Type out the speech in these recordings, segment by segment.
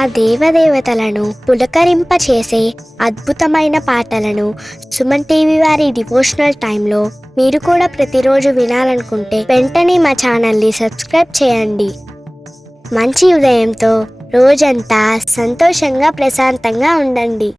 ఆ దేవదేవతలను పులకరింపచేసే అద్భుతమైన పాటలను సుమన్ టీవీ వారి డివోషనల్ టైంలో మీరు కూడా ప్రతిరోజు వినాలనుకుంటే వెంటనే మా ఛానల్ని సబ్స్క్రైబ్ చేయండి. మంచి ఉదయంతో రోజంతా సంతోషంగా ప్రశాంతంగా ఉండండి.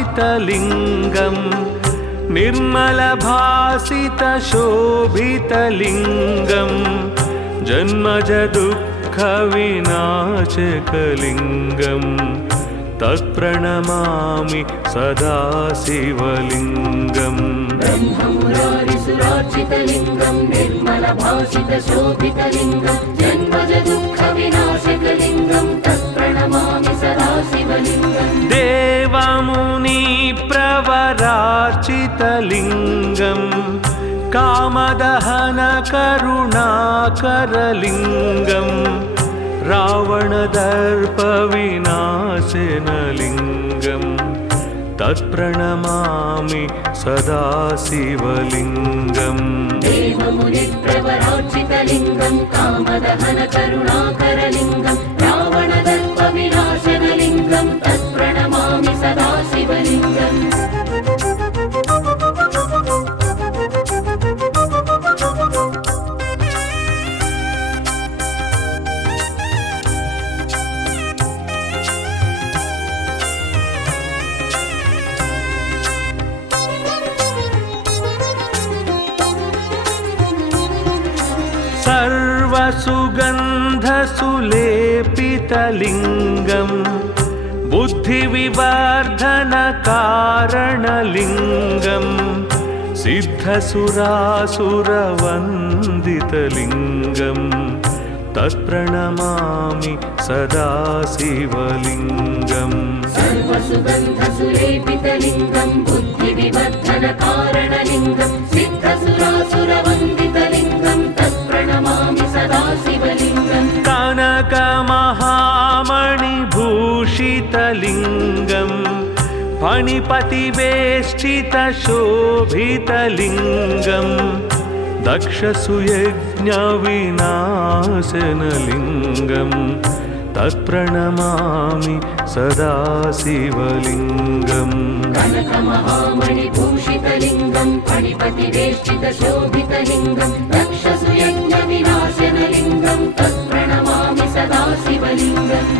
ब्रह्ममुरारिसुराचितलिङ्गं निर्मलभासितशोभितलिङ्गं जन्मजदुःखविनाशकलिङ्गं तत्प्रणमामि सदा शिवलिङ्गम्. ब्रह्ममुरारिसुराचितलिङ्गं निर्मलभासितशोभितलिङ्गं जन्मजदुःखविनाशकलिङ्गं तत्प्रणमामि सदा शिवलिङ्गम्. देवमुनिप्रवराचितलिङ्गं कामदहनकरुणाकरलिङ्गं रावणदर्पविनाशनलिङ्गं तत्प्रणमामि सदा शिवलिङ्गम्. देवमुनिप्रवराचितलिङ्गं कामदहनकरुणाकरलिङ्गं रावणदर्पविनाशनलिङ्गं तत्प्रणमामि सदा शिवलिङ्गम्. सर्वसुगन्धसुलेपितलिङ्गं बुद्धिविवर्धनकारणलिङ्गं सिद्धसुरासुरवन्दितलिङ्गं तत्प्रणमामि सदा शिवलिङ्गम्. सर्वसुगन्धसुलेपितलिङ्गं बुद्धिविवर्धनकारणलिङ्गं सिद्धसुरासुरवन्दितलिङ्गं तत्प्रणमामि सदा शिवलिङ्गम्. कनकमहामणिभूषितलिङ्गं फणिपतिवेष्टितशोभितलिङ्गं दक्षसुयज्ञविनाशनलिङ्गं तत्प्रणमामि सदा शिवलिङ्गम्. कनकमहामणिभूषितलिङ्गं फणिपतिवेष्टितशोभितलिङ्गं दक्षसुयज्ञविनाशनलिङ्गं तत्प्रणमामि सदा शिवलिङ्गम्.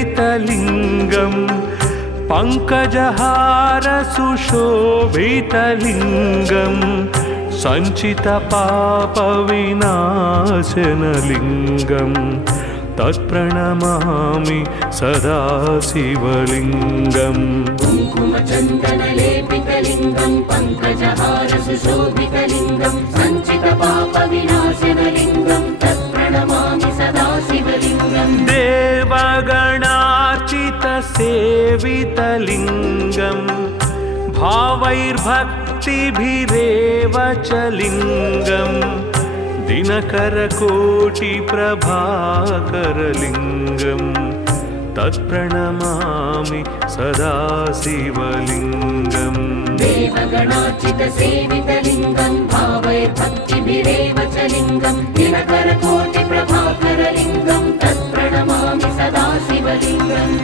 कुङ्कुमचन्दनलेपितलिङ्गं पङ्कजहारसुशोभितलिङ्गं सञ्चितपापविनाशनलिङ्गं तत्प्रणमामि सदा शिवलिङ्गम्. कुङ्कुमचन्दनलेपितलिङ्गं पङ्कजहारसुशोभितलिङ्गं सञ्चितपापविनाशनलिङ्गं तत्प्रणमामि सदा शिवलिङ्गम्. देवगणार्चितसेवितलिङ्गं भावैर्भक्तिभिरेव च लिङ्गं दिनकरकोटिप्रभाकरलिङ्गं तत्प्रणमामि सदा शिवलिङ्गम्. देवगणार्चितसेवितलिङ्गं भावैर्भक्तिभिरेव च लिङ्गं दिनकरकोटिप्रभाकरलिङ्गं तत्प्रणमामि सदा शिवलिङ्गम्.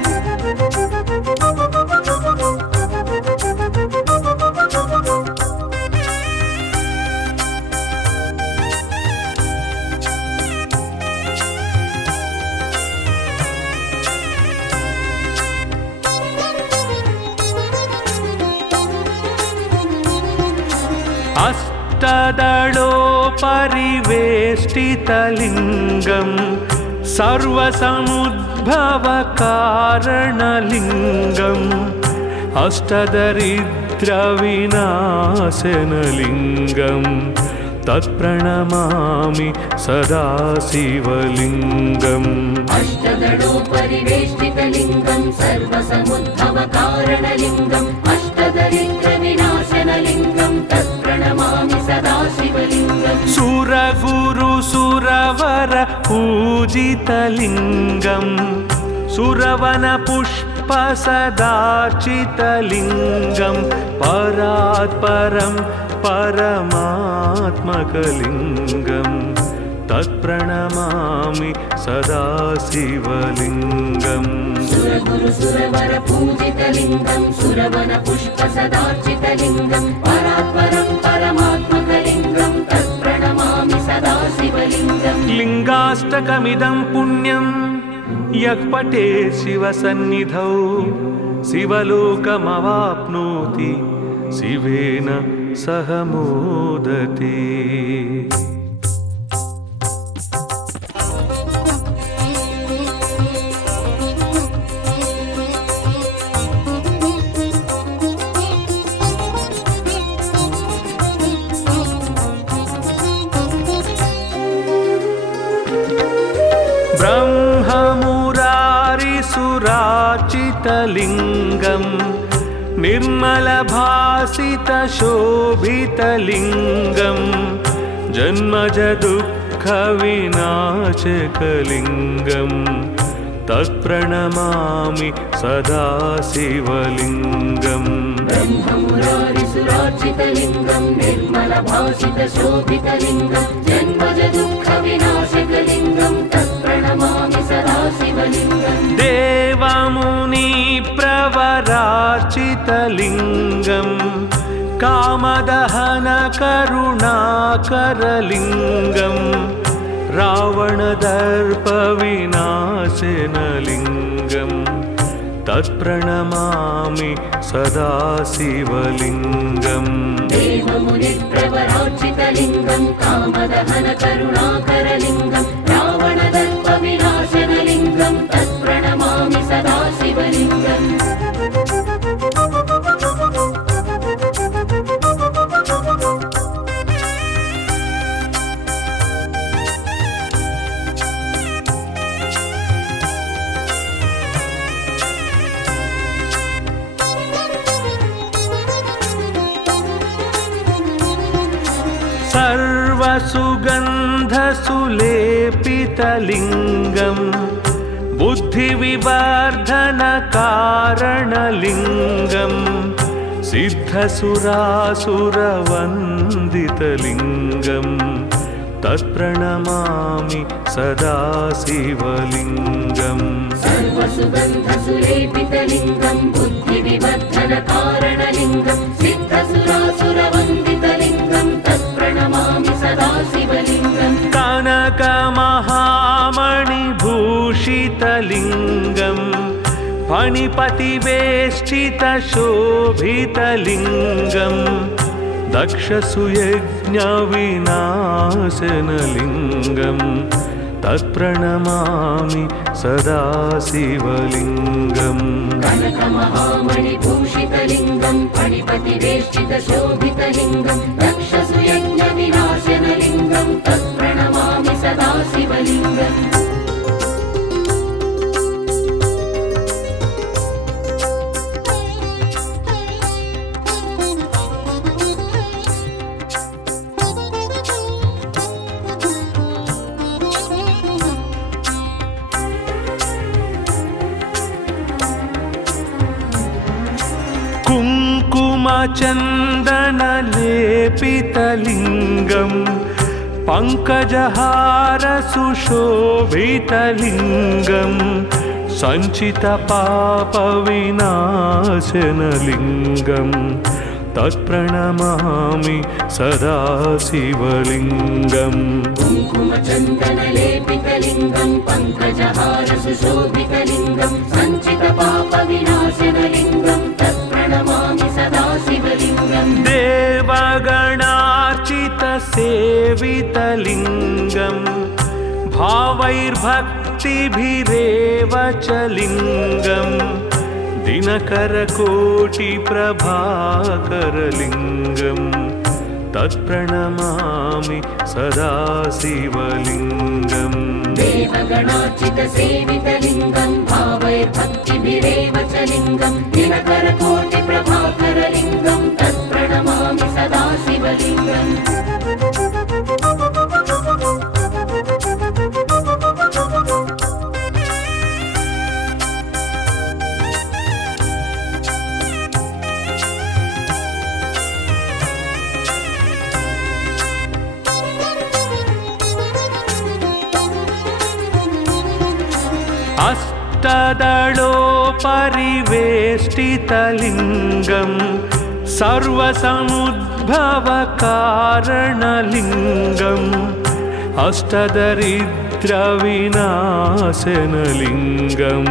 अष्टदलोपरिवेष्टितलिङ्गं सर्वसमुद्र भवकारणलिङ्गम् अष्टदरिद्रविनाशनलिङ्गम् तत्प्रणमामि सदा शिवलिङ्गम् अष्टदलोपरिवेष्टितलिङ्गं सर्वसमुद्भवकारणलिङ्गम् अष्टदरिद्रविनाशनलिङ्गं तत्प्रणमामि सदा शिवलिङ्गम् सुरगुरुसुरवर पूजितलिङ्गम् सुरवनपुष्पसदार्चितलिङ्गं परात्परं परमात्मकलिङ्गं तत्प्रणमामि सदा शिवलिङ्गम् सुरगुरुसुरवर पूजितलिङ्गं सुरवनपुष्पसदार्चितलिङ्गं परात्परं परमात्मकलिङ्गं तत्प्रणमामि सदा शिवलिङ्गम् लिङ्गाष्टकमिदं पुण्यं यः पठेत् शिवसन्निधौ शिवलोकमवाप्नोति शिवेन सह मोदते। ब्रह्ममुरारिसुरार्चितलिङ्गम् निर्मलभासितशोभितलिङ्गं जन्मजदुःखविनाशकलिङ्गं तत्प्रणमामि सदा शिवलिङ्गम् ब्रह्ममुरारिसुरार्चितलिङ्गं निर्मलभासितशोभितलिङ्गं जन्मजदुःखविनाशकलिङ्गं तत्प्रणमामि सदा शिवलिङ्गम् देवमुनिप्रवरार्चितलिङ्गं कामदहनकरुणाकरलिङ्गं रावणदर्पविनाशनलिङ्गं तत्प्रणमामि सदा शिवलिङ्गम् देवमुनिप्रवरार्चितलिङ्गं कामदहनकरुणाकरलिङ्गं रावणदर्पविनाशनलिङ्गं तत्प्रणमामि सदा शिवलिङ्गम् सर्वसुगन्धसुलेपितलिङ्गं बुद्धिविवर्धनकारणलिङ्गं सिद्धसुरासुरवन्दितलिङ्गं तत्प्रणमामि सदा शिवलिङ्गम् सर्वसुगन्धसुलेपितलिङ्गं बुद्धिविवर्धनकारणलिङ्गं सिद्धसुरासुरवन्दितलिङ्गं तत्प्रणमामि सदा शिवलिङ्गम् कनकमहामणिभूषितलिङ्गं फणिपतिवेष्टितशोभितलिङ्गं दक्षसुयज्ञविनाशनलिङ्गं तत्प्रणमामि सदा शिवलिङ्गम् कनकमहामणिभूषितलिङ्गं फणिपतिवेष्टितशोभितलिङ्गं दक्षसुयज्ञविनाशनलिङ्गं तत्प्रणमामि सदा शिवलिङ्गम् कुङ्कुमचन्दनलेपितलिङ्गं पङ्कजहारसुशोभितलिङ्गं सञ्चितपापविनाशनलिङ्गं तत्प्रणमामि सदा शिवलिङ्गम् कुङ्कुमचन्दनलेपितलिङ्गं पङ्कजहारसुशोभितलिङ्गं सञ्चितपापविनाशनलिङ्गं तत्प्रणमामि सदा शिवलिङ्गम् देवगणार्चितसेवितलिङ्गं भावैर्भक्तिभिरेव च लिङ्गं दिनकरकोटिप्रभाकरलिङ्गं तत्प्रणमामि सदा शिवलिङ्गम् देवगणार्चितसेवितलिङ्गं भावैर्भक्तिभिरेव च लिङ्गं दिनकरकोटिप्रभाकरलिङ्गं तत्प्रणमामि सदा शिवलिङ्गम् अष्टदलोपरिवेष्टितलिङ्गं सर्वसमुद्भवकारणलिङ्गम् अष्टदरिद्रविनाशनलिङ्गं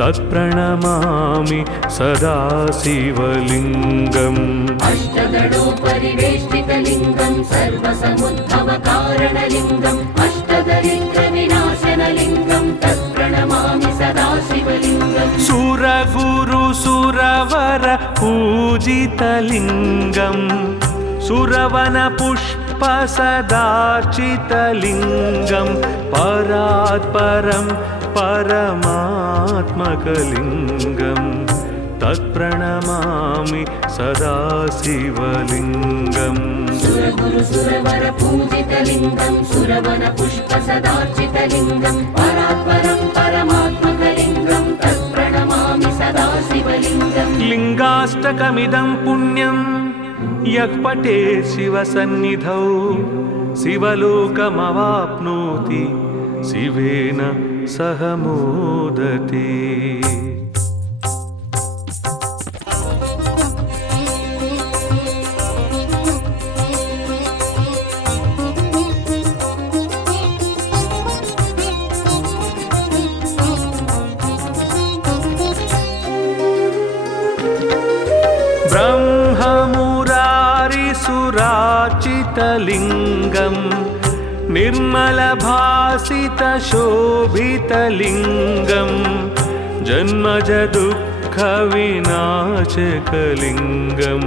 तत्प्रणमामि सदा शिवलिङ्गम् अष्टदलोपरिवेष्टितलिङ्गं सर्वसमुद्भवकारणलिङ्गम् अष्टदरिद्रविनाशनलिङ्गं तत्प्रणमामि सदा शिवलिङ्गम् सुरगुरुसुरवर पूजितलिङ्गं सुरवनपुष्पसदार्चितलिङ्गं परात्परं परमात्मकलिङ्गं तत्प्रणमामि सदा शिवलिङ्गम् सुरगुरुसुरवर पूजितलिङ्गं सुरवनपुष्पसदार्चितलिङ्गं परात्परं परमात्मकलिङ्गं तत्प्रणमामि सदा शिवलिङ्गम् लिङ्गाष्टकमिदं पुण्यं यः पठेत् शिवसन्निधौ शिवलोकमवाप्नोति शिवेन सह मोदते। ब्रह्ममुरारिसुरार्चितलिङ्गं निर्मलभासितशोभितलिङ्गं जन्मजदुःखविनाशकलिङ्गं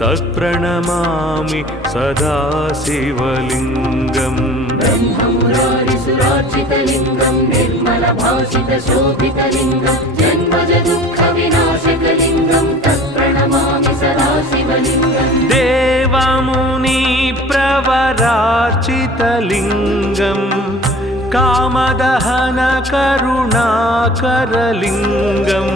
तत्प्रणमामि सदा शिवलिङ्गम् ब्रह्ममुरारिसुरार्चितलिङ्गं निर्मलभासितशोभितलिङ्गं जन्मजदुःखविनाशकलिङ्गं तत्प्रणमामि सदा शिवलिङ्गम् देवमुनिप्रवरार्चितलिङ्गं कामदहनकरुणाकरलिङ्गं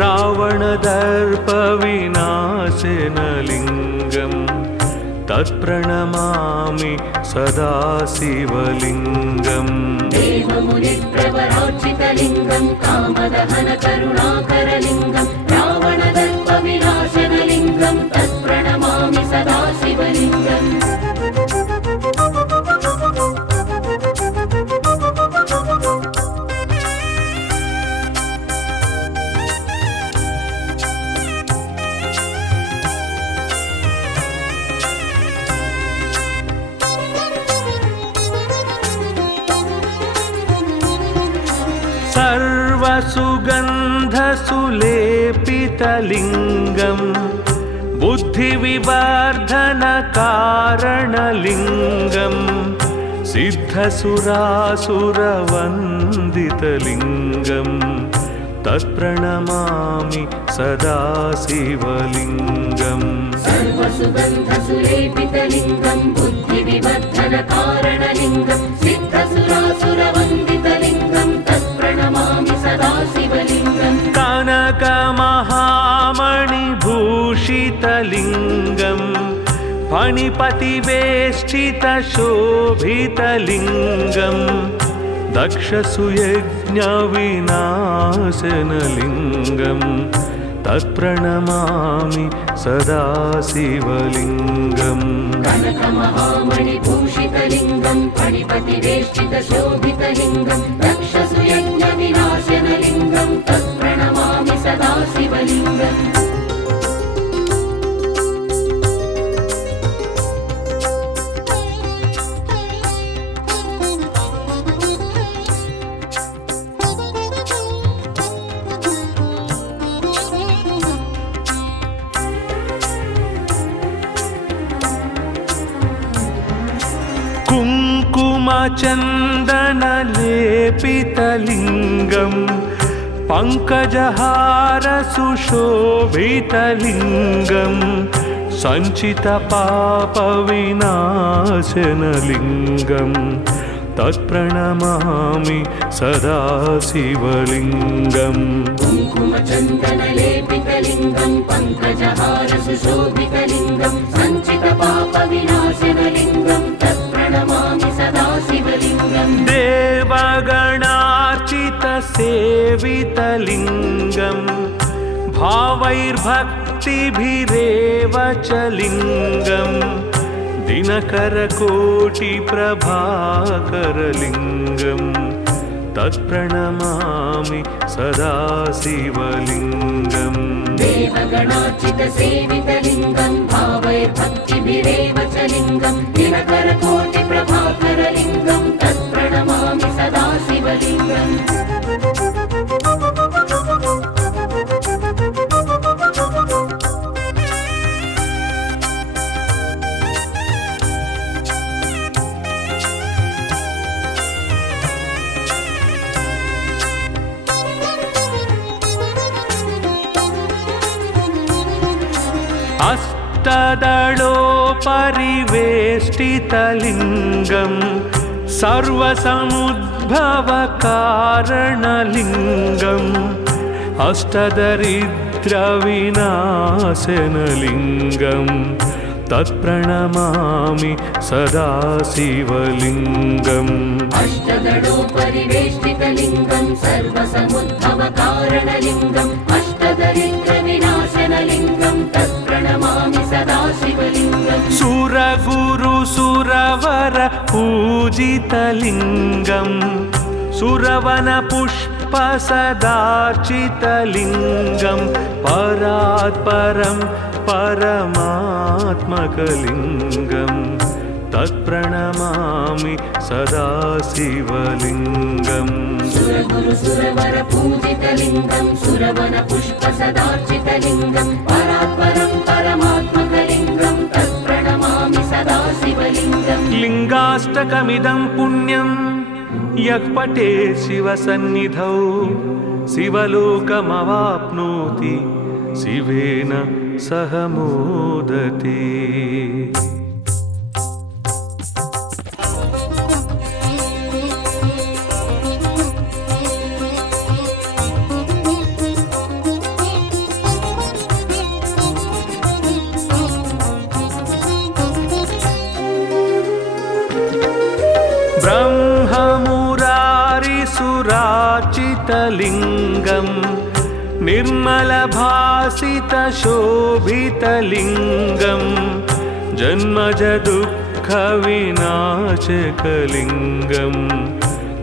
रावणदर्पविनाशनलिङ्गं तत्प्रणमामि सदा शिवलिङ्गम् देवमुनिप्रवरार्चितलिङ्गं कामदहनकरुणाकरलिङ्गं रावणदर्पविनाशनलिङ्गं तत्प्रणमामि सदा शिवलिङ्गम् सर्वसुगन्धसुलेपितलिङ्गं बुद्धिविवर्धनकारणलिङ्गं सिद्धसुरासुरवन्दितलिङ्गं तत्प्रणमामि सदा शिवलिङ्गम् सर्वसुगन्धसुलेपितलिङ्गं बुद्धिविवर्धनकारणलिङ्गं सिद्धसुरासुरवन्दितलिङ्गं तत्प्रणमामि सदा शिवलिङ्गम् कनकमहामणिभूषितलिङ्गं फणिपतिवेष्टितशोभितलिङ्गं दक्षसुयज्ञविनाशनलिङ्गं तत्प्रणमामि सदा शिवलिङ्गम् कनकमहामणिभूषितलिङ्गं फणिपतिवेष्टितशोभितलिङ्गं दक्षसुयज्ञविनाशनलिङ्गं तत्प्रणमामि सदा शिवलिङ्गम् कुङ्कुमचन्दनलेपितलिङ्गं पङ्कजहारसुशोभितलिङ्गं सञ्चितपापविनाशनलिङ्गं तत्प्रणमामि सदा शिवलिङ्गम् कुङ्कुमचन्दनलेपितलिङ्गं पङ्कजहारसुशोभितलिङ्गं सञ्चितपापविनाशनलिङ्गं तत्प्रणमामि सदा शिवलिङ्गम् देवगणार्चितसेवितलिङ्गं भावैर्भक्तिभिरेव च लिङ्गं दिनकरकोटिप्रभाकरलिङ्गं तत्प्रणमामि सदा शिवलिङ्गम् देवगणार्चितसेवितलिङ्गं भावैर्भक्तिभिरेव च लिङ्गं दिनकरकोटिप्रभाकरलिङ्गं तत्प्रणमामि सदा शिवलिङ्गम् अष्टदलोपरिवेष्टितलिङ्गं सर्वसमुद्भवकारणलिङ्गम् अष्टदरिद्रविनाशनलिङ्गं तत्प्रणमामि सदा शिवलिङ्गम् अष्टदलोपरिवेष्टितलिङ्गं सर्वसमुद्भवकारणलिङ्गम् अष्टदरिद्रविनाशनलिङ्गं तत्प्रणमामि सदा शिवलिङ्गम् सुरगुरुसुरवर पूजितलिङ्गं सुरवनपुष्पसदार्चितलिङ्गं परात्परं परमात्मकलिङ्गं तत्प्रणमामि सदा शिवलिङ्गम् सुरगुरुसुरवर पूजितलिङ्गं सुरवनपुष्पसदार्चितलिङ्गं परात्परं परमात्मकलिङ्गं तत्प्रणमामि सदा शिवलिङ्गम् लिङ्गाष्टकमिदं पुण्यं यः पठे शिवसन्निधौ शिवलोकमवाप्नोति शिवेन सह मोदते। ब्रह्ममुरारिसुरार्चितलिङ्गं निर्मलभासितशोभितलिङ्गं जन्मजदुःखविनाशकलिङ्गं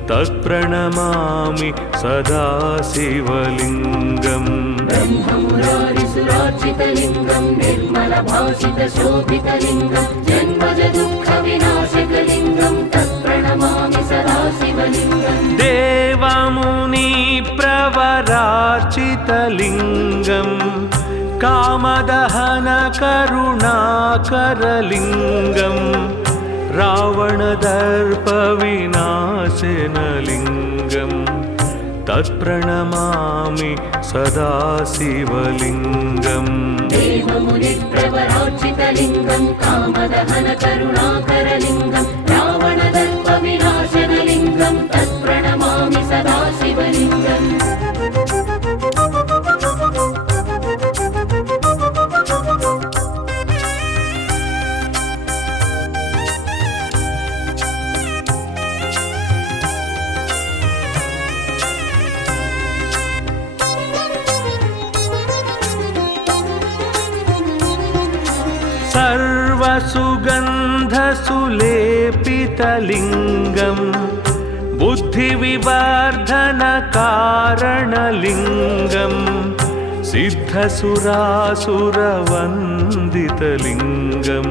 तत्प्रणमामि सदा शिवलिङ्गम् ब्रह्ममुरारिसुरार्चितलिङ्गं निर्मलभासितशोभितलिङ्गं जन्मजदुःखविनाशकलिङ्गं तत्प्रणमामि सदा शिवलिङ्गम् देवमुनिप्रवरार्चितलिङ्गं कामदहनकरुणाकरलिङ्गं रावणदर्पविनाशनलिङ्गं तत्प्रणमामि सदा शिवलिङ्गम् देवमुनिप्रवरार्चितलिङ्गं कामदहनकरुणाकरलिङ्गं रावणदर्पविनाशनलिङ्गं तत्प्रणमामि सदा शिवलिङ्गम् सर्वसुगन्धसुलेपितलिङ्गं बुद्धिविवर्धनकारणलिङ्गं सिद्धसुरासुरवन्दितलिङ्गं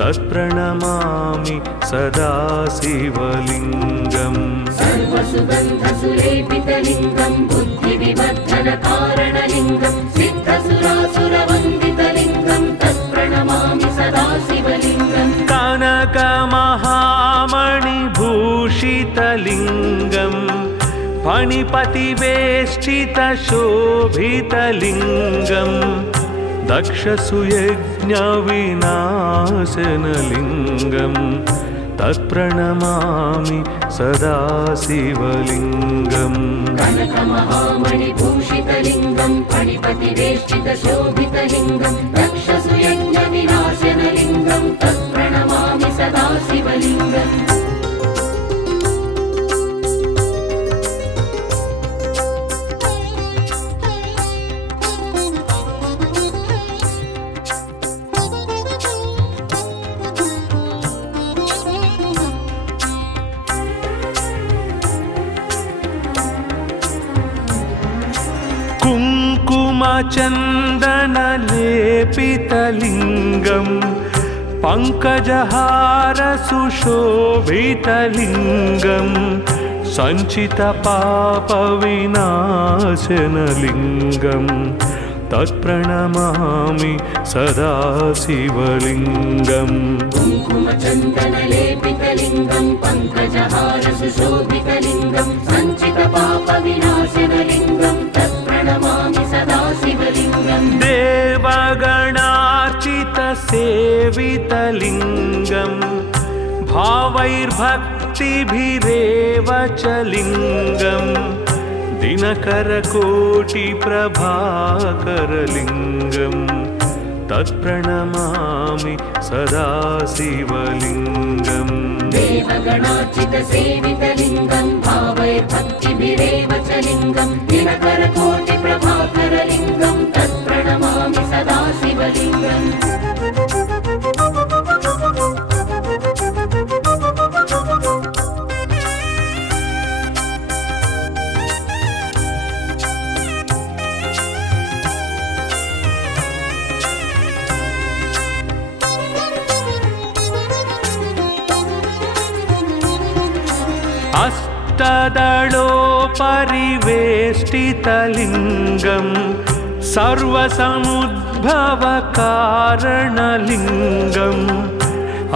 तत्प्रणमामि सदा शिवलिङ्गम् सर्वसुगन्धसुलेपितलिङ्गं बुद्धिविवर्धनकारणलिङ्गं सिद्धसुरासुरवन्दितलिङ्गं तत्प्रणमामि सदा शिवलिङ्गम् कनकमहामणिभूषितलिङ्गं शोभितलिङ्गं फणिपतिवेष्टितशोभितलिङ्गं दक्षसुयज्ञविनाशनलिङ्गं तत्प्रणमामि सदा शिवलिङ्गम् कनकमहामणिभूषितलिङ्गं फणिपतिवेष्टितशोभितलिङ्गं दक्षसुयज्ञविनाशनलिङ्गं तत्प्रणमामि सदा शिवलिङ्गम् कुङ्कुमचन्दनलेपितलिङ्गं पङ्कजहारसुशोभितलिङ्गं सञ्चितपापविनाशनलिङ्गं तत्प्रणमामि सदा शिवलिङ्गम् कुङ्कुमचन्दनलेपितलिङ्गं पङ्कजहारसुशोभितलिङ्गं सञ्चितपापविनाशनलिङ्गं तत्प्रणमामि सदा शिवलिङ्गम् देवगणार्चितसेवितलिङ्गं भावैर्भक्तिभिरेव च लिङ्गं दिनकरकोटिप्रभाकरलिङ्गं तत्प्रणमामि सदा शिवलिङ्गम् देवगणार्चितसेवितलिङ्गं भावैर्भक्तिभिरेव च लिङ्गं दिनकरकोटिप्रभाकरलिङ्गं तत्प्रणमामि सदा शिवलिङ्गम् अष्टदलोपरिवेष्टितलिङ्गं सर्वसमुद्भवकारणलिङ्गम्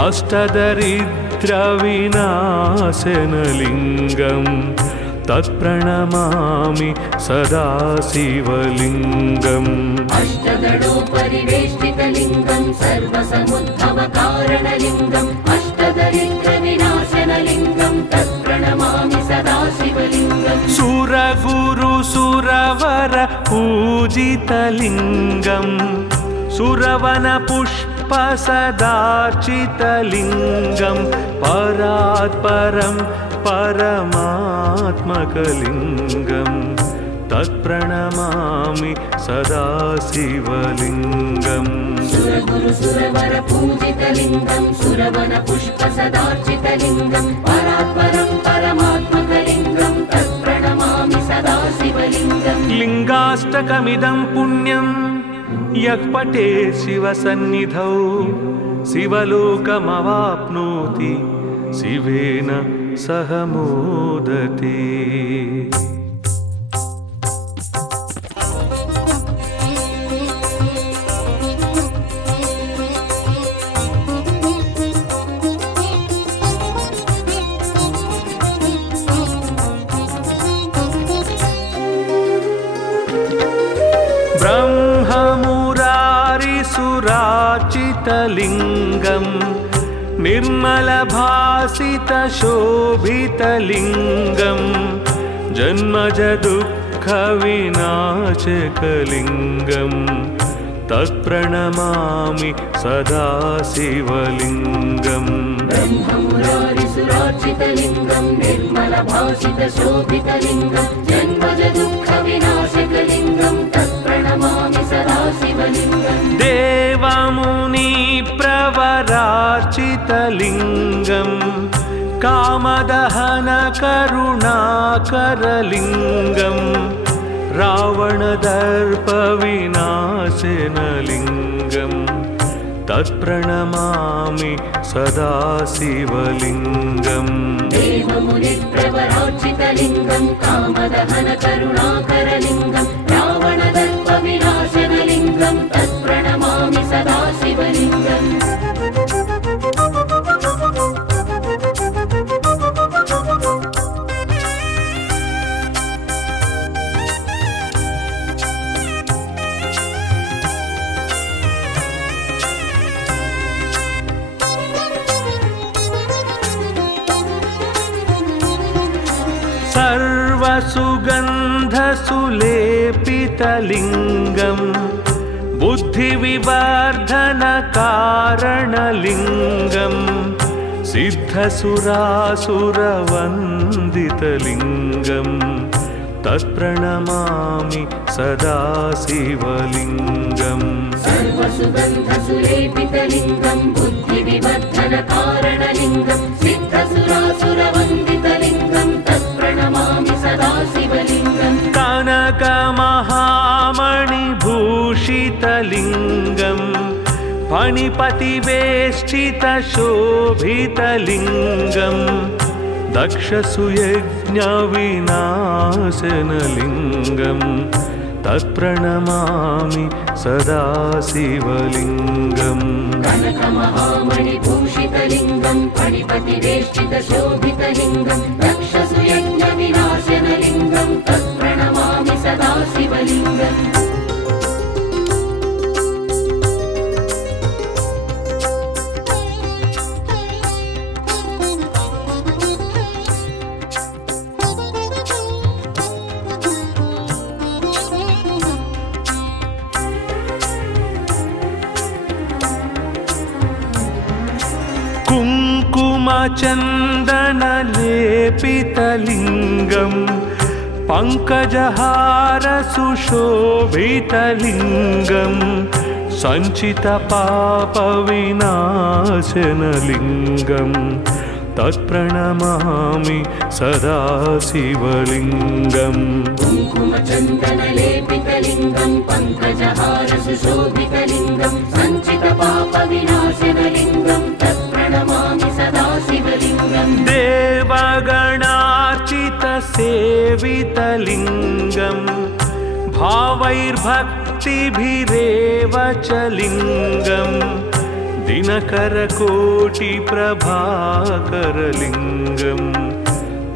अष्टदरिद्रविनाशनलिङ्गं तत्प्रणमामि सदा शिवलिङ्गम् अष्टदलोपरिवेष्टितलिङ्गं सर्वसमुद्भवकारणलिङ्गम् अष्टदरिद्रविनाशनलिङ्गं तत्प्रणमामि सदा शिवलिङ्गम् सुरगुरुसुरवर पूजितलिङ्गं सुरवनपुष्पसदार्चितलिङ्गं परात्परं परमात्मकलिङ्गं तत्प्रणमामि सदा शिवलिङ्गम् सुरगुरुसुरवर पूजितलिङ्गं सुरवनपुष्पसदार्चितलिङ्गं परात्परं परमात्मकलिङ्गं तत्प्रणमामि सदा शिवलिङ्गम् लिङ्गाष्टकमिदं पुण्यं यः पठे शिवसन्निधौ शिवलोकमवाप्नोति शिवेन सह मोदते। ब्रह्ममुरारिसुराचितलिङ्गं निर्मलभासितशोभितलिङ्गं जन्मजदुःखविनाशकलिङ्गं तत्प्रणमामि सदा शिवलिङ्गम् ब्रह्ममुरारिसुरार्चितलिङ्गं निर्मलभासितशोभितलिङ्गं जन्मजदुःखविनाशकलिङ्गं तत्प्रणमामि सदा शिवलिङ्गम् देवमुनिप्रवरार्चितलिङ्गं कामदहनकरुणाकरलिङ्गं रावणदर्पविनाशनलिङ्गं तत्प्रणमामि सदा शिवलिङ्गम् देवमुनिप्रवरार्चितलिङ्गं कामदहनकरुणाकरलिङ्गं रावणदर्पविनाशनलिङ्गं तत्प्रणमामि सदा शिवलिङ्गम् सर्वसुगन्धसुलेपितलिङ्गम् बुद्धिविवर्धनकारणलिङ्गम् सिद्धसुरासुरवन्दितलिङ्गम् तत्प्रणमामि सदा शिवलिङ्गम् सर्वसुगन्धसुलेपितलिङ्गं बुद्धिविवर्धनकारणलिङ्गं सिद्धसुरासुरवन्दितलिङ्गं तत्प्रणमामि सदा शिवलिङ्गम् कनकमहामणिभूषितलिङ्गम् फणिपतिवेष्टितशोभितलिङ्गम् दक्षसुयज्ञविनाशनलिङ्गम् तत्प्रणमामि सदा शिवलिङ्गम् कनकमहामणिभूषितलिङ्गं फणिपतिवेष्टितशोभितलिङ्गं दक्षसुयज्ञविनाशनलिङ्गं तत्प्रणमामि सदा शिवलिङ्गम् कुङ्कुमचन्दनलेपितलिङ्गम् पङ्कजहारसुशोभितलिङ्गम् सञ्चितपापविनाशनलिङ्गम् तत्प्रणमामि सदा शिवलिङ्गम् कुङ्कुमचन्दनलेपितलिङ्गं पङ्कजहारसुशोभितलिङ्गं सञ्चितपापविनाशनलिङ्गं तत्प्रणमामि सदा शिवलिङ्गम् देवगणार्चितसेवितलिङ्गम् भावैर्भक्तिभिरेव च लिङ्गम् दिनकरकोटिप्रभाकरलिङ्गम्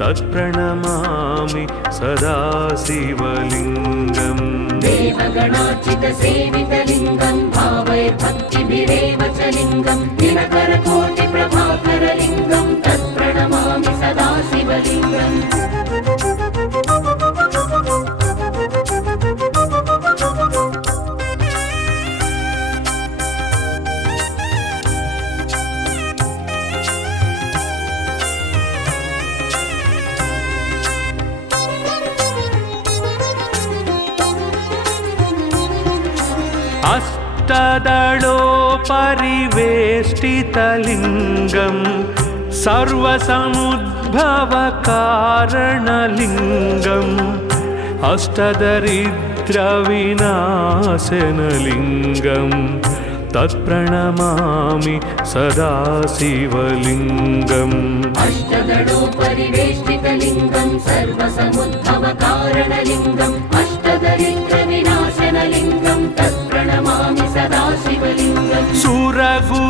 तत्प्रणमामि सदा शिवलिङ्गम् देवगणार्चितसेवितलिङ्गं भावैर्भक्तिभिरेव च लिङ्गं दिनकरकोटिप्रभाकरलिङ्गं तत्प्रणमामि सदा शिवलिङ्गम् अष्टदलोपरिवेष्टितलिङ्गम् सर्वसमुद्भवकारणलिङ्गम् अष्टदरिद्रविनाशनलिङ्गम् तत्प्रणमामि सदा शिवलिङ्गम् अष्टदलोपरिवेष्टितलिङ्गं सर्वसमुद्भवकारणलिङ्गम् अष्टदरिद्रविनाशनलिङ्गं तत्प्रणमामि सदा शिवलिङ्गम् सुरगुरुसुरवर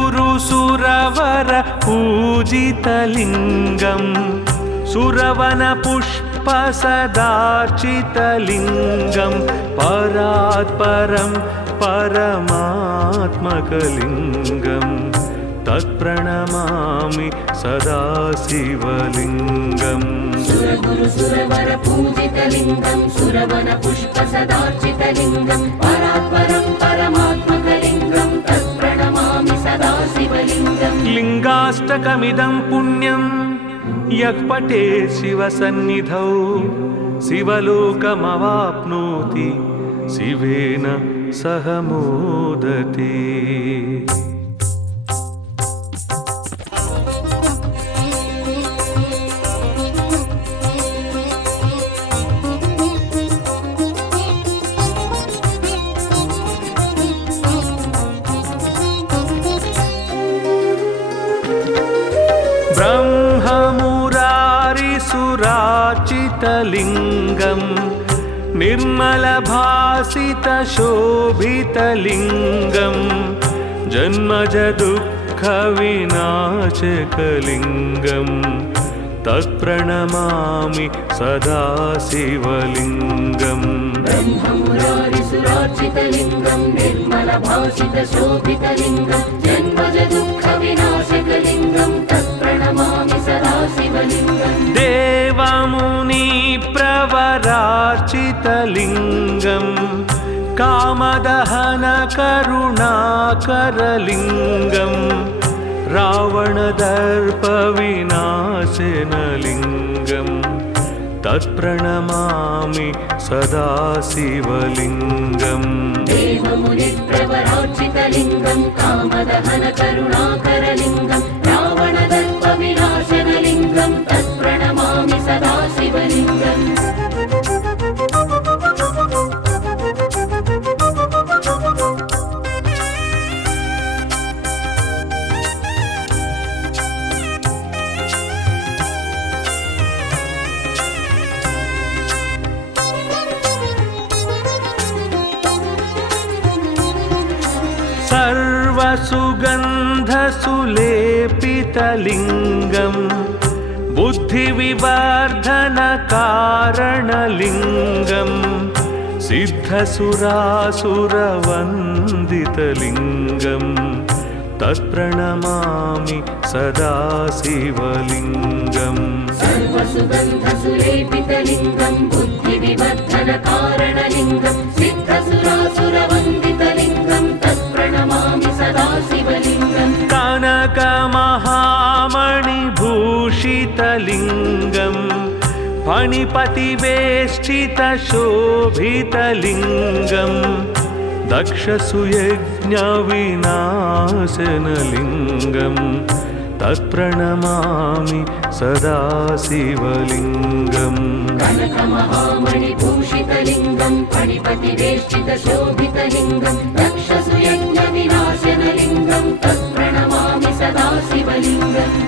पूजितलिङ्गम् सुरवनपुष्पसदार्चितलिङ्गम् परात्परं परमात्मकलिङ्गम् तत्प्रणमामि सदा शिवलिङ्गम् सुरगुरुसुरवर पूजितलिङ्गं सुरवनपुष्पसदार्चितलिङ्गं परात्परं परमात्मकलिङ्गं तत्प्रणमामि सदा शिवलिङ्गम् लिङ्गाष्टकमिदं पुण्यं यः पठेत् शिवसन्निधौ शिवलोकमवाप्नोति शिवेन सह मोदते। ब्रह्ममुरारिसुरार्चितलिङ्गम् निर्मलभासितशोभितलिङ्गम् जन्मजदुःखविनाशकलिङ्गम् तत्प्रणमामि सदा शिवलिङ्गम् ब्रह्ममुरारिसुरार्चितलिङ्गं निर्मलभासितशोभितलिङ्गं जन्मजदुःखविनाशकलिङ्गं तत्प्रणमामि सदा शिवलिङ्गम् देवमुनि शिवरार्चितलिङ्गं कामदहनकरुणाकरलिङ्गं रावणदर्पविनाशनलिङ्गं तत्प्रणमामि सदा शिवलिङ्गम् देवमुनिप्रवरार्चितलिङ्गं कामदहनकरुणाकरलिङ्गं रावणदर्पविनाशनलिङ्गं तत्प्रणमामि सदा शिवलिङ्गम् सर्वसुगन्धसुलेपितलिङ्गं बुद्धिविवर्धनकारणलिङ्गं सिद्धसुरासुरवन्दितलिङ्गं तत्प्रणमामि सदा शिवलिङ्गम् सर्वसुगन्धसुलेपितलिङ्गं बुद्धिविवर्धनकारणलिङ्गं सिद्धसुरासुरवन्दितलिङ्गं तत्प्रणमामि सदा शिवलिङ्गम् कनकमहामणिभूषितलिङ्गं फणिपतिवेष्टितशोभितलिङ्गं दक्षसुयज्ञविनाशनलिङ्गं तत्प्रणमामि सदा शिवलिङ्गम् कनकमहामणिभूषितलिङ्गं फणिपतिवेष्टितशोभितलिङ्गं दक्षसुयज्ञविनाशनलिङ्गं तत्प्रणमामि सदा शिवलिङ्गम्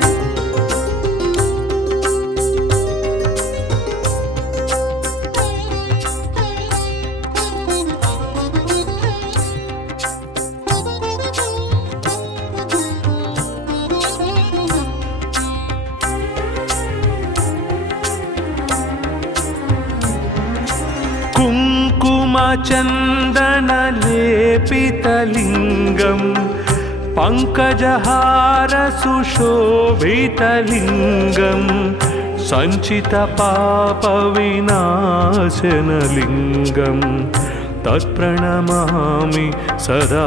कुङ्कुमचन्दनलेपितलिङ्गं पङ्कजहारसुशोभितलिङ्गं सञ्चितपापविनाशनलिङ्गं तत्प्रणमामि सदा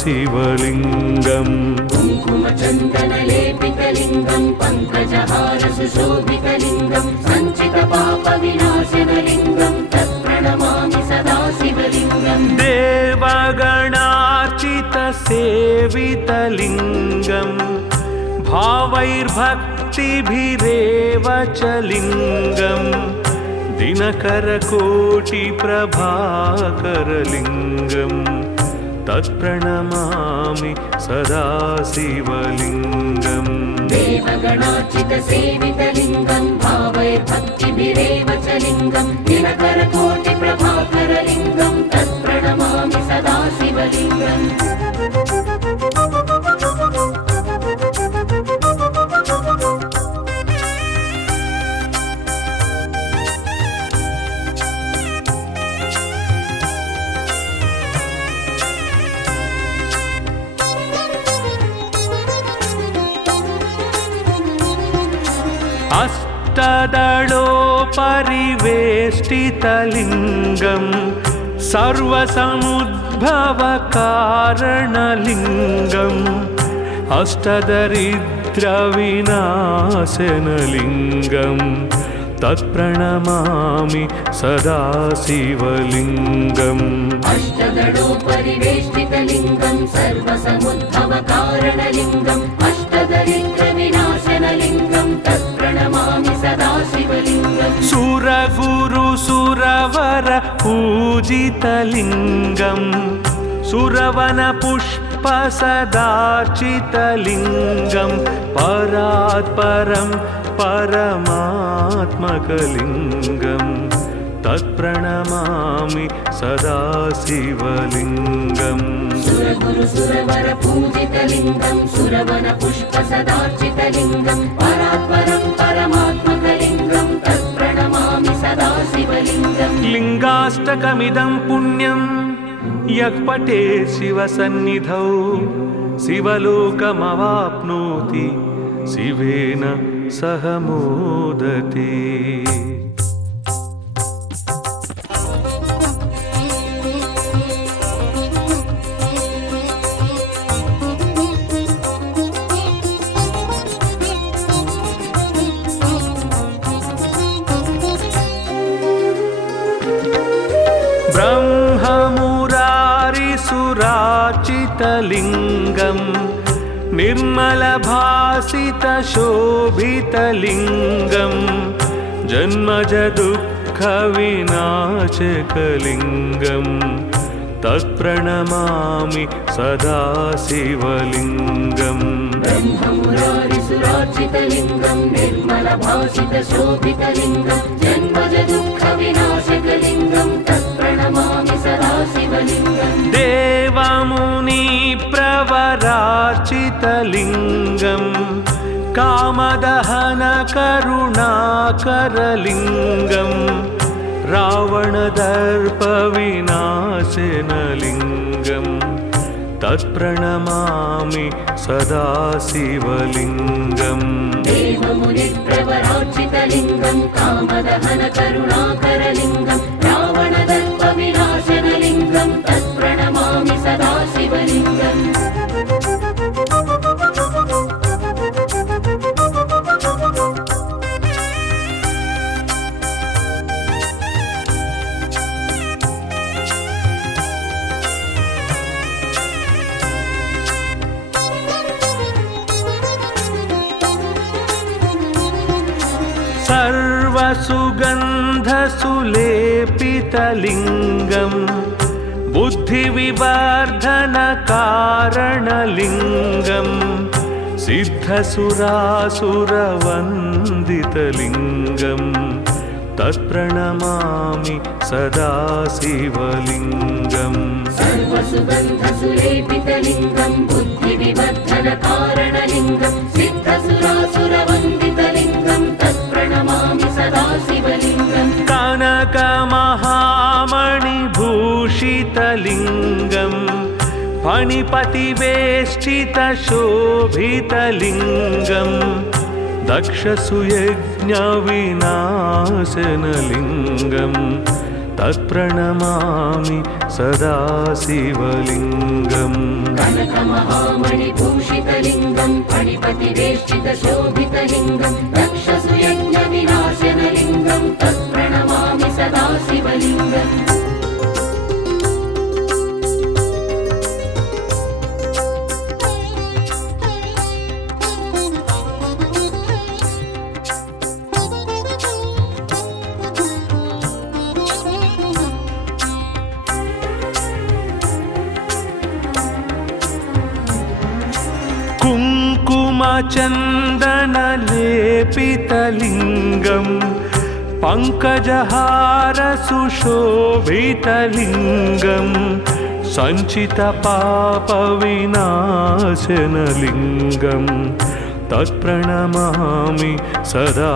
शिवलिङ्गम् कुङ्कुमचन्दनलेपितलिङ्गं पङ्कजहारसुशोभितलिङ्गं सञ्चितपापविनाशनलिङ्गं तत्प्रणमामि सदा शिवलिङ्गम् देवगणार्चितसेवितलिङ्गं भावैर्भक्तिभिरेव च लिङ्गं दिनकरकोटिप्रभाकरलिङ्गं तत्प्रणमामि सदा शिवलिङ्गम् देवगणार्चितसेवितलिङ्गं भावैर्भक्तिभिरेव च लिङ्गं दिनकरकोटिप्रभाकरलिङ्गं तत्प्रणमामि सदा शिवलिङ्गम् अष्टदलोपरिवेष्टितलिङ्गं सर्वसमुद्भवकारणलिङ्गम् अष्टदरिद्रविनाशनलिङ्गं तत्प्रणमामि सदा शिवलिङ्गम् अष्टदलोपरिवेष्टितलिङ्गं सर्वसमुद्भवकारणलिङ्गम् अष्टदरिद्रविनाशनलिङ्गं तत्प्रणमामि सदा शिवलिङ्गम् सुरगुरुसुरवर पूजितलिङ्गं सुरवनपुष्पसदार्चितलिङ्गं परात्परं परमात्मकलिङ्गं तत्प्रणमामि सदा शिवलिङ्गम् सुरगुरुसुरवर पूजितलिङ्गं सुरवनपुष्पसदार्चितलिङ्गं परात्परं परमात्मकलिङ्गं तत्प्रणमामि सदा शिवलिङ्गम् लिङ्गाष्टकमिदं पुण्यं यः पठेत् शिवसन्निधौ शिवलोकमवाप्नोति शिवेन सह मोदते। भासितलिङ्गम् निर्मलभासितशोभितलिङ्गम् जन्मज दुःखविनाशकलिङ्गम् तत्प्रणमामि सदा शिवलिङ्गम् ब्रह्ममुरारिसुरार्चितलिङ्गम् निर्मलभासितशोभितलिङ्गम् जन्मज दुःखविनाशकलिङ्गम् तत्प्रणमामि सदा शिवलिङ्गम् देवमुनिप्रवरार्चितलिङ्गम् कामदहनकरुणाकरलिङ्गम् रावणदर्पविनाशनलिङ्गम् तत्प्रणमामि सदा शिवलिङ्गम् देवमुनिप्रवरार्चितलिङ्गम् कामदहनकरुणाकरलिङ्गम् रावणदर्पविनाशनलिङ्गम् तत्प्रणमामि सदा शिवलिङ्गम् सर्वसुगन्धसुलेपितलिङ्गम् बुद्धिविवर्धनकारणलिङ्गम् सिद्धसुरासुरवन्दितलिङ्गम् तत्प्रणमामि सदा शिवलिङ्गम् सर्वसुगन्धसुलेपितलिङ्गम् बुद्धिविवर्धनकारणलिङ्गम् सिद्धसुरासुरवन्दितलिङ्गम् तत्प्रणमामि सदा शिवलिङ्गम् कनकमहामणिभूषितलिङ्गम् फणिपतिवेष्टितशोभितलिङ्गम् दक्षसुयज्ञविनाशनलिङ्गम् तत्प्रणमामि सदा शिवलिङ्गम् कनकमहामणिभूषितलिङ्गम् फणिपतिवेष्टितशोभितलिङ्गम् दक्षसुयज्ञविनाशनलिङ्गम् तत्प्रणमामि सदा शिवलिङ्गम् कुङ्कुमचन्दनलेपितलिङ्गम् पङ्कजहारसुशोभितलिङ्गम् सञ्चितपापविनाशनलिङ्गम् तत्प्रणमामि सदा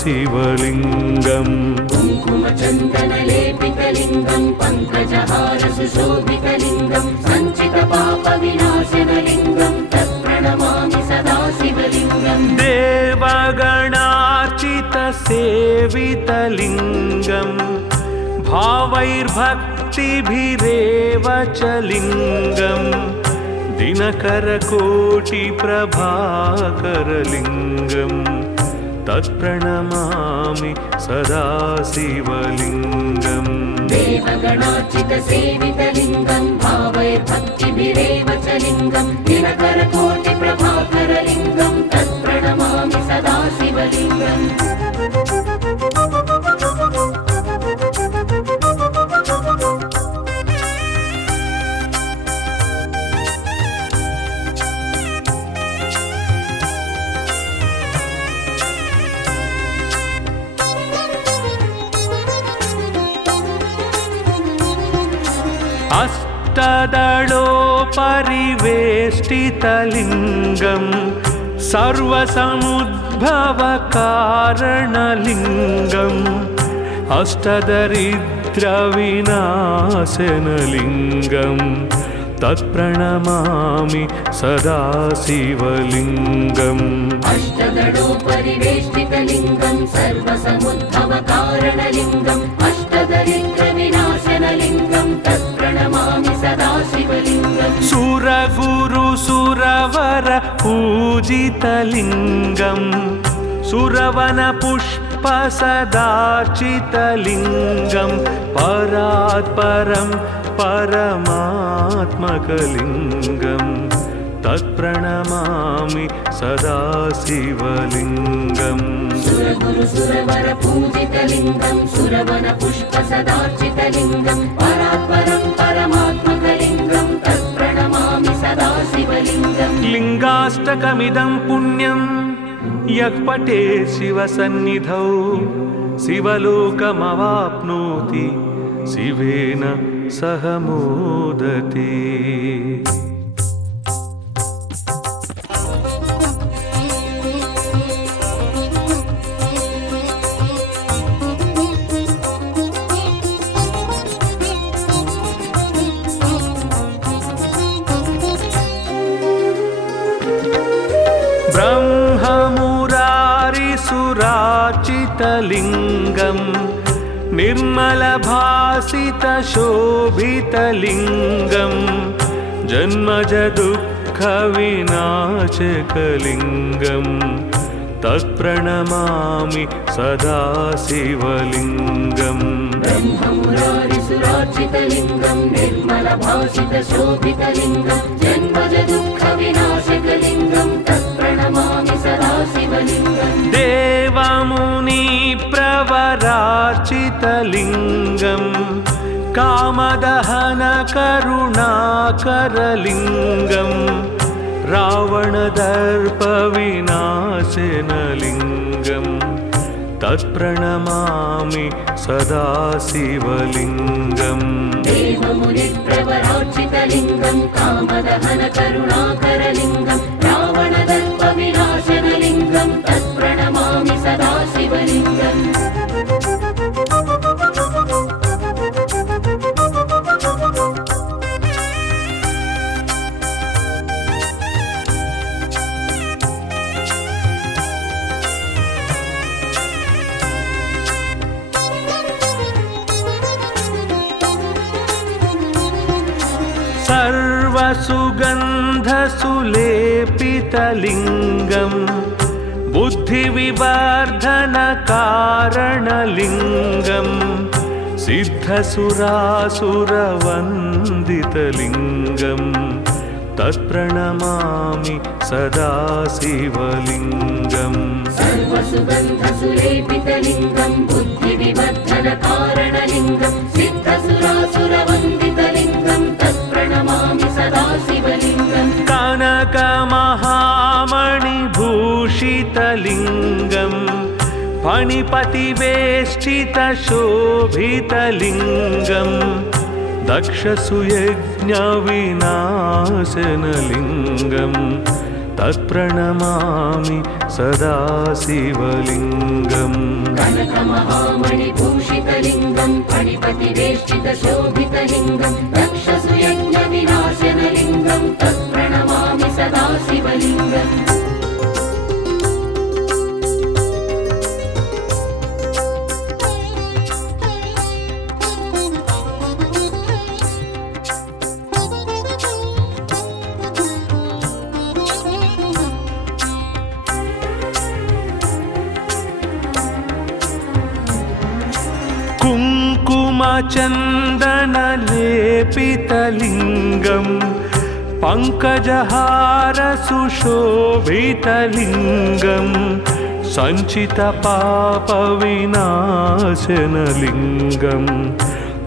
शिवलिङ्गम् कुङ्कुमचन्दनलेपितलिङ्गम् पङ्कजहारसुशोभितलिङ्गम् सञ्चितपापविनाशनलिङ्गम् तत्प्रणमामि सदा शिवलिङ्गम् देवगणार्चितसेवितलिङ्गम् भावैर्भक्तिभिरेव च लिङ्गम् दिनकरकोटिप्रभाकरलिङ्गम् तत्प्रणमामि सदा शिवलिङ्गम् देवगणार्चितसेवितलिङ्गम् भावैर्भक्तिभिरेव च लिङ्गम् दिनकरकोटिप्रभाकरलिङ्गम् तत्प्रणमामि सदा शिवलिङ्गम् अष्टदलोपरिवेष्टितलिङ्गम् सर्वसमुद्भवकारणलिङ्गम् अष्टदरिद्रविनाशनलिङ्गम् तत्प्रणमामि सदा शिवलिङ्गम् अष्टदलोपरिवेष्टितलिङ्गम् सर्वसमुद्भवकारणलिङ्गम् अष्टदरिद्रविनाशनलिङ्गम् तत्प्रणमामि सदा शिवलिङ्गम् सुरगुरुसुरवर पूजितलिङ्गम् सुरवनपुष्प पुष्पसदार्चितलिङ्गं परात् परं परमात्मकलिङ्गं तत्प्रणमामि सदा शिवलिङ्गम् सुरगुरु सुरवर पूजितलिङ्गं सुरवन पुष्प सदार्चितलिङ्गं परात्परं परमात्मकलिङ्गं तत्प्रणमामि सदा शिवलिङ्गम् लिङ्गाष्टकमिदं पुण्यं यः पठेत् शिवसन्निधौ शिवलोकमवाप्नोति शिवेन सह मोदते। ब्रह्ममुरारिसुरार्चितलिङ्गं निर्मलभासितशोभितलिङ्गं जन्मजदुःखविनाशकलिङ्गं तत्प्रणमामि सदा शिवलिङ्गम् ब्रह्ममुरारिसुरार्चितलिङ्गं निर्मलभासितशोभितलिङ्गं जन्मजदुःखविनाशकलिङ्गं तत्प्रणमामि सदा शिवलिङ्गम् देवमुनिप्रवरार्चितलिङ्गं कामदहनकरुणाकरलिङ्गं रावणदर्पविनाशनलिङ्गं तत्प्रणमामि सदा शिवलिङ्गम् देवमुनिप्रवरार्चितलिङ्गं कामदहनकरुणाकरलिङ्गं रावणदर्पविनाशनलिङ्गं तत्प्रणमामि सदा शिवलिङ्गम् सर्वसुगन्धसुलेपितलिङ्गं बुद्धिविवर्धनकारणलिङ्गं सिद्धसुरासुरवन्दितलिङ्गं तत्प्रणमामि सदा शिवलिङ्गम् सर्वसुगन्धसुलेपितलिङ्गं बुद्धिविवर्धनकारणलिङ्गं सिद्धसुरासुरवन्दितलिङ्गं तत्प्रणमामि सदा शिवलिङ्गम् कनकमहामणिभूषितलिङ्गं फणिपतिवेष्टितशोभितलिङ्गं दक्षसुयज्ञविनाशनलिङ्गं तत्प्रणमामि सदा शिवलिङ्गम् कनकमहामणिभूषितलिङ्गं फणिपतिवेष्टितशोभितलिङ्गं दक्षसुयज्ञविनाशनलिङ्गं तत्प्रणमामि सदा शिवलिङ्गम् कुङ्कुमचन्दनलेपितलिङ्गं पङ्कजहारसुशोभितलिङ्गं सञ्चितपापविनाशनलिङ्गं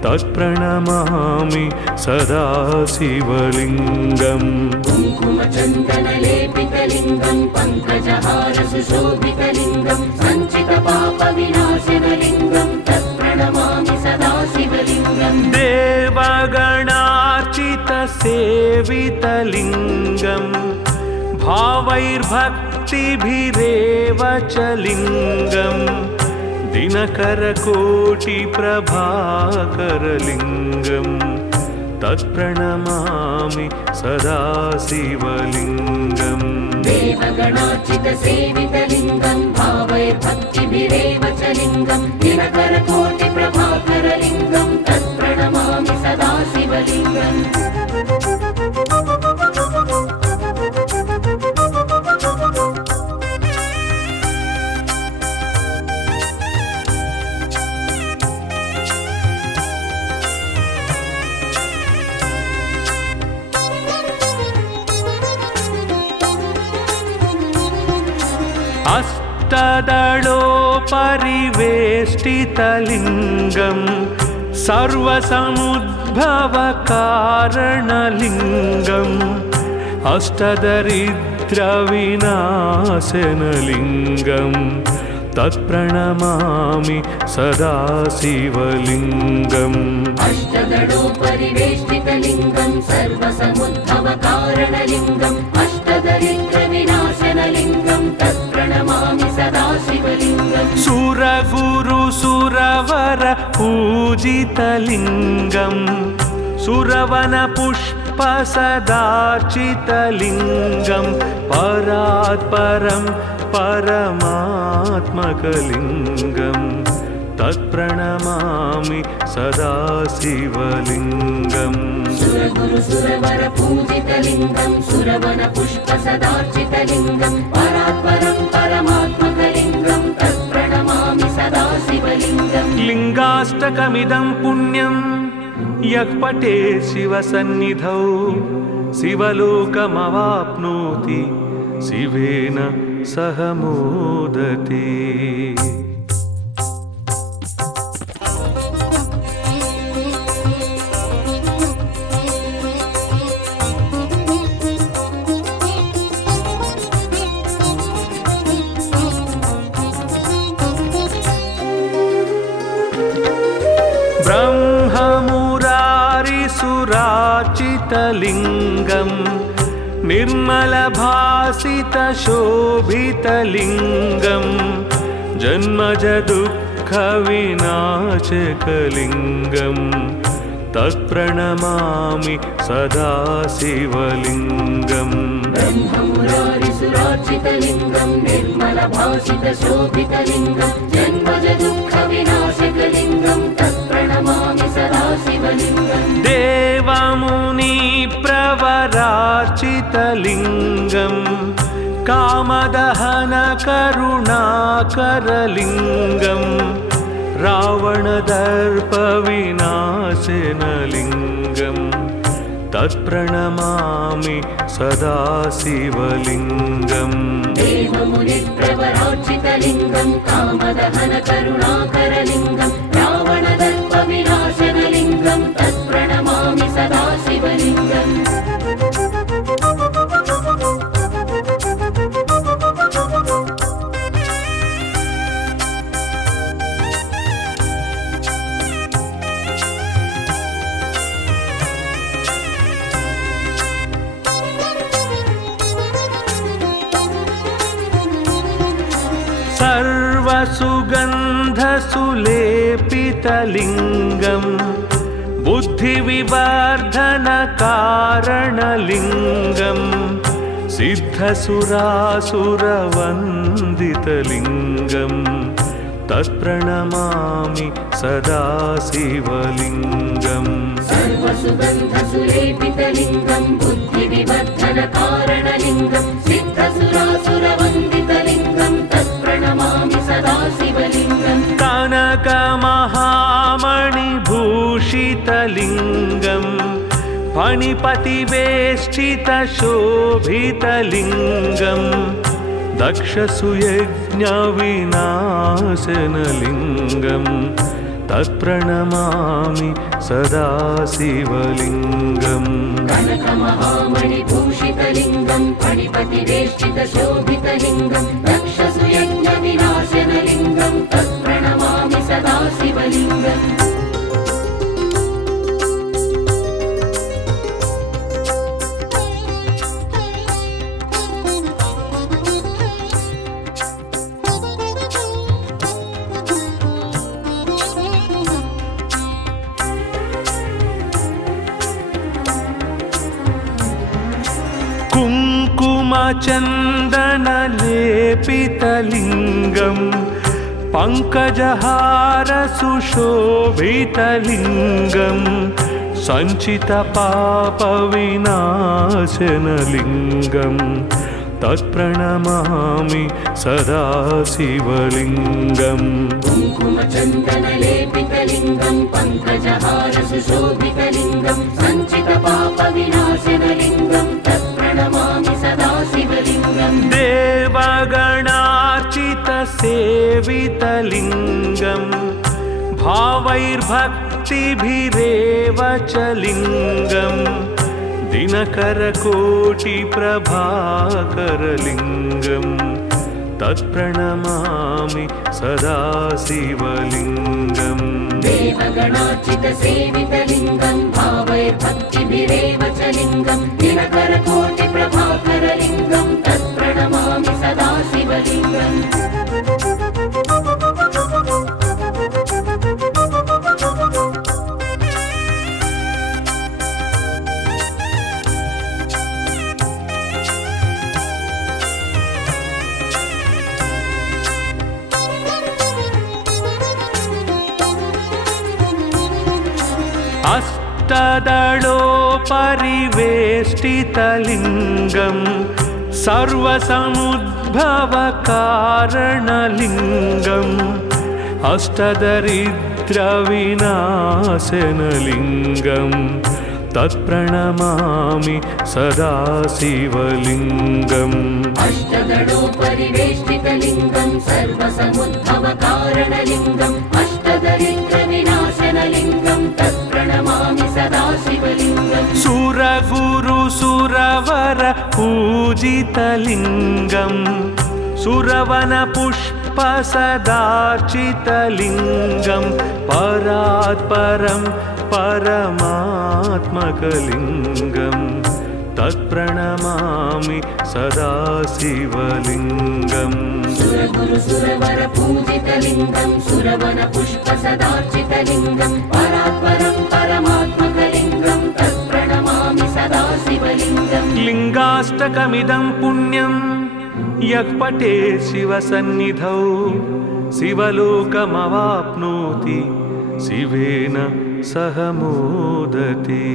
तत्प्रणमामि सदा शिवलिङ्गम् कुङ्कुमचन्दनलेपितलिङ्गं पङ्कजहारसुशोभितलिङ्गं सञ्चितपापविनाशनलिङ्गं तत्प्रणमामि सदा शिवलिङ्गम् देवगणार्चितसेवितलिङ्गं भावैर्भक्तिभिरेव च लिङ्गं दिनकरकोटिप्रभाकरलिङ्गं तत्प्रणमामि सदा शिवलिङ्गम् देवगणार्चितसेवितलिङ्गं भावैर्भक्तिभिरेव च लिङ्गं दिनकरकोटिप्रभाकरलिङ्गं तत्प्रणमामि सदा शिवलिङ्गम् अष्टदलोपरिवेष्टितलिङ्गं सर्वसमुद्भवकारणलिङ्गम् अष्टदरिद्रविनाशनलिङ्गं तत्प्रणमामि सदा शिवलिङ्गम् अष्टदलोपरिवेष्टितलिङ्गं सर्वसमुद्भवकारणलिङ्गम् अष्टदरिद्रविनाशनलिङ्गं तत्प्रणमामि सदा शिवलिङ्गम् सुरगुरुसुरवर पूजितलिङ्गं सुरवनपुष्पसदार्चितलिङ्गं परात्परं परमात्मकलिङ्गं तत्प्रणमामि सदा शिवलिङ्गम् सुरगुरुसुरवर पूजितलिङ्गं सुरवनपुष्पसदार्चितलिङ्गं परात्परं परमात्मकलिङ्गं तत्प्रणमामि सदा शिवलिङ्गम् लिङ्गाष्टकमिदं पुण्यं यः पठे शिवसन्निधौ शिवलोकमवाप्नोति शिवेन सह मोदते। ब्रह्ममुरारिसुरार्चितलिङ्गं निर्मलभासितशोभितलिङ्गं जन्मजदुःखविनाशकलिङ्गं तत्प्रणमामि सदा शिवलिङ्गम् ब्रह्ममुरारिसुरार्चितलिङ्गं निर्मलभासितशोभितलिङ्गं जन्मजदुःखविनाशकलिङ्गं तत्प्रणमामि सदा शिवलिङ्गम् देवमुनिप्रवरार्चितलिङ्गं कामदहनकरुणाकरलिङ्गं रावणदर्पविनाशनलिङ्गं तत्प्रणमामि सदा शिवलिङ्गम् देवमुनिप्रवरार्चितलिङ्गं कामदहनकरुणाकरलिङ्गं रावणदर्पविनाशनलिङ्गं तत्प्रणमामि सदा शिवलिङ्गम् सर्वसुगन्धसुलेपितलिङ्गं बुद्धिविवर्धनकारणलिङ्गं सिद्धसुरासुरवन्दितलिङ्गं तत्प्रणमामि सदा शिवलिङ्गम् सर्वसुगन्धसुलेपितलिङ्गं बुद्धिविवर्धनकारणलिङ्गं सिद्धसुरासुरवन्दितलिङ्गं तत्प्रणमामि सदा शिवलिङ्गम् कनकमहामणिभूषितलिङ्गं फणिपतिवेष्टितशोभितलिङ्गं दक्षसुयज्ञविनाशनलिङ्गं तत्प्रणमामि सदा शिवलिङ्गम् कनकमहामणिभूषितलिङ्गं फणिपतिवेष्टितशोभितलिङ्गं दक्षसुयज्ञविनाशनलिङ्गं तत्प्रणमामि सदा शिवलिङ्गम् कुङ्कुमचन्दनलेपितलिङ्गं पङ्कजहारसुशोभितलिङ्गं सञ्चितपापविनाशनलिङ्गं तत्प्रणमामि सदा शिवलिङ्गम् कुङ्कुमचन्दनलेपितलिङ्गं पङ्कजहारसुशोभितलिङ्गं सञ्चितपापविनाशनलिङ्गं तत्प्रणमामि सदा शिवलिङ्गम् देवगणार्चित भावैर्भक्तिभिरेव च लिङ्गं दिनकरकोटिप्रभाकरलिङ्गं तत्प्रणमामि सदा शिवलिङ्गम् देवगणार्चितसेवितलिङ्गं भावैर्भक्तिभिरेव च लिङ्गं दिनकरकोटिप्रभाकरलिङ्गं तत्प्रणमामि सदा शिवलिङ्गम् अष्टदलोपरिवेष्टितलिङ्गं सर्वसमुद्भवकारणलिङ्गम् अष्टदरिद्रविनाशनलिङ्गं तत्प्रणमामि सदा शिवलिङ्गम् अष्टदलोपरिवेष्टितलिङ्गं सर्वसमुद्भवकारणलिङ्गम् अष्टदरिद्रविनाशनलिङ्गं तत्प्रणमामि सदा शिवलिङ्गम् सुरगुरुसुरवर पूजितलिङ्गं सुरवनपुष्पसदार्चितलिङ्गं परात्परं परमात्मकलिङ्गं तत्प्रणमामि सदा शिवलिङ्गम् सुरगुरुसुरवर पूजितलिङ्गं सुरवनपुष्पसदार्चितलिङ्गं परात्परं परमात्मकलिङ्गं तत्प्रणमामि सदा शिवलिङ्गम् लिङ्गाष्टकमिदं पुण्यं यः पठेत् शिवसन्निधौ शिवलोकमवाप्नोति शिवेन सह मोदते।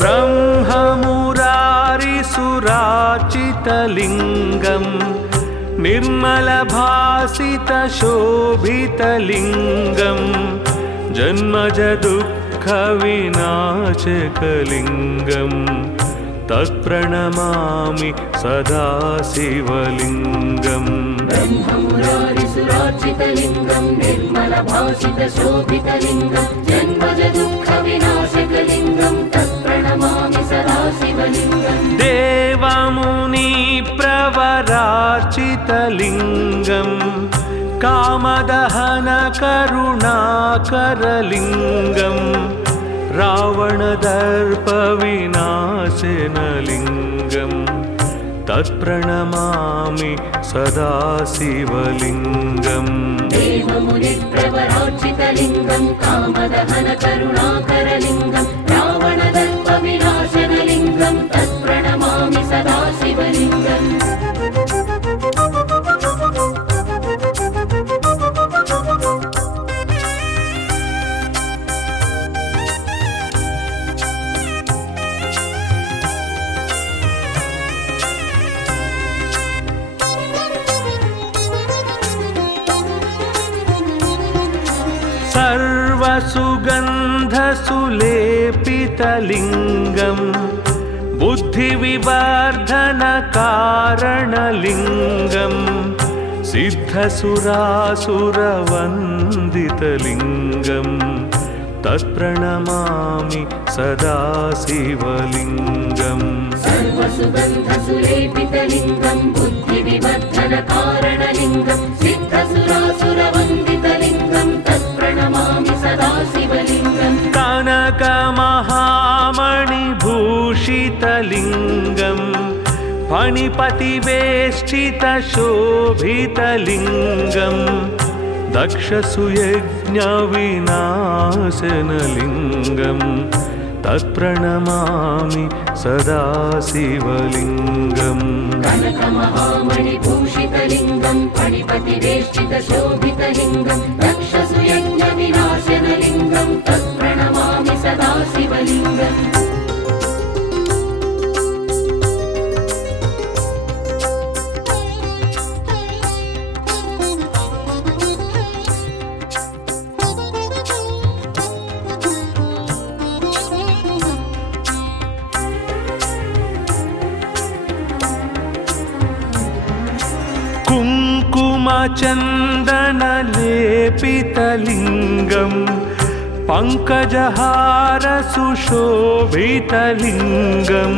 ब्रह्ममुरारिसुरार्चितलिङ्गं निर्मलभासितशोभितलिङ्गं जन्मजदुःखविनाशकलिङ्गं तत्प्रणमामि सदा शिवलिङ्गम् ब्रह्ममुरारिसुरार्चितलिङ्गं निर्मलभासितशोभितलिङ्गं जन्मजदुःखविनाशकलिङ्गं तत्प्रणमामि सदा शिवलिङ्गम् देवमुनिप्रवरार्चितलिङ्गं कामदहनकरुणाकरलिङ्गं रावणदर्पविनाशनलिङ्गं तत्प्रणमामि सदा शिवलिङ्गम् देवमुनिप्रवरार्चितलिङ्गं कामदहनकरुणाकरलिङ्गं रावणदर्पविनाशनलिङ्गं तत्प्रणमामि सदा शिवलिङ्गम् सर्वसुगन्धसुलेपितलिङ्गं बुद्धिविवर्धनकारणलिङ्गं सिद्धसुरासुरवन्दितलिङ्गं तत्प्रणमामि सदा शिवलिङ्गम् सर्वसुगन्धसुलेपितलिङ्गं बुद्धिविवर्धनकारणलिङ्गं सिद्धसुरासुरवन्दितलिङ्गं तत्प्रणमामि सदा शिवलिङ्गम् कनकमहामणिभूषितलिङ्गं फणिपतिवेष्टितशोभितलिङ्गं दक्षसुयज्ञविनाशनलिङ्गं तत्प्रणमामि सदा शिवलिङ्गम् कनकमहामणिभूषितलिङ्गं फणिपतिवेष्टितशोभितलिङ्गं दक्षसुयज्ञविनाशनलिङ्गं तत्प्रणमामि सदा शिवलिङ्गम् कुङ्कुमचन्दनलेपितलिङ्गं पङ्कजहारसुशोभितलिङ्गं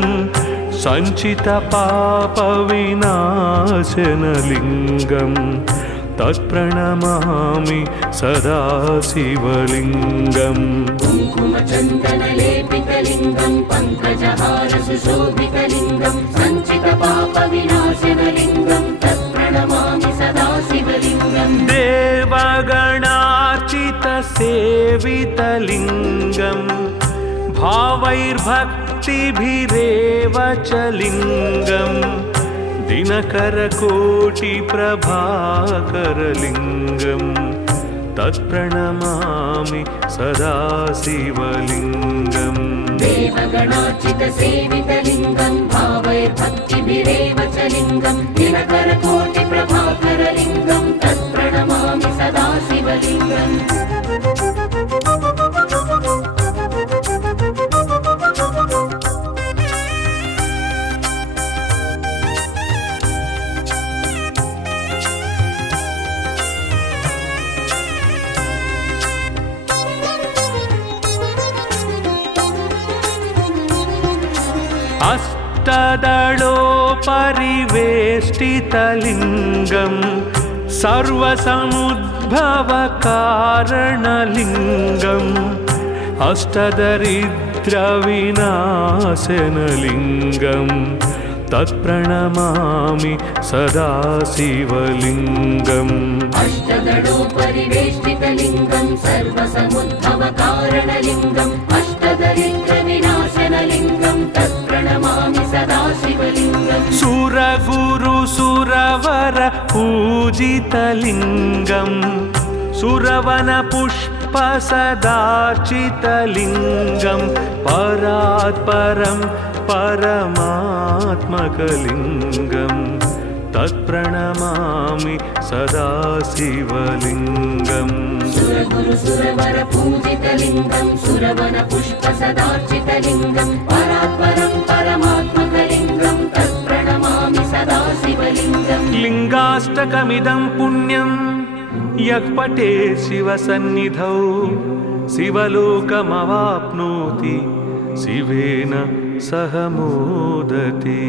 सञ्चितपापविनाशनलिङ्गं तत्प्रणमामि सदा शिवलिङ्गम् कुङ्कुमचन्दनलेपितलिङ्गं पङ्कजहारसुशोभितलिङ्गं सञ्चितपापविनाशनलिङ्गं तत्प्रणमामि सदा शिवलिङ्गम् देवगणार्चितसेवितलिङ्गं भावैर्भक्तिभिरेव च लिङ्गं दिनकरकोटिप्रभाकरलिङ्गं तत्प्रणमामि सदा शिवलिङ्गम् देवगणार्चितसेवितलिङ्गं भावैर्भक्तिभिरेव च लिङ्गं दिनकरकोटिप्रभाकरलिङ्गं तत्प्रणमामि सदा शिवलिङ्गम् अष्टदलोपरिवेष्टितलिङ्गं सर्वसमुद्भवकारणलिङ्गम् अष्टदरिद्रविनाशनलिङ्गं तत्प्रणमामि सदा शिवलिङ्गम् अष्टदलोपरिवेष्टितलिङ्गं सर्वसमुद्भवकारणलिङ्गम् अष्टदरिद्रविनाशनलिङ्गं तत्प्रणमामि सदा शिवलिङ्गम् सुरगुरुसुरवर पूजितलिङ्गं सुरवनपुष्पसदार्चितलिङ्गं परात्परं परमात्मकलिङ्गं तत्प्रणमामि सदा शिवलिङ्गम् सुरगुरुसुरवर पूजितलिङ्गं सुरवनपुष्पसदार्चितलिङ्गं परात्परं परमात्मकलिङ्गं तत्प्रणमामि सदा शिवलिङ्गम् लिङ्गाष्टकमिदं पुण्यं यः पठे शिवसन्निधौ शिवलोकमवाप्नोति शिवेन सह मोदते।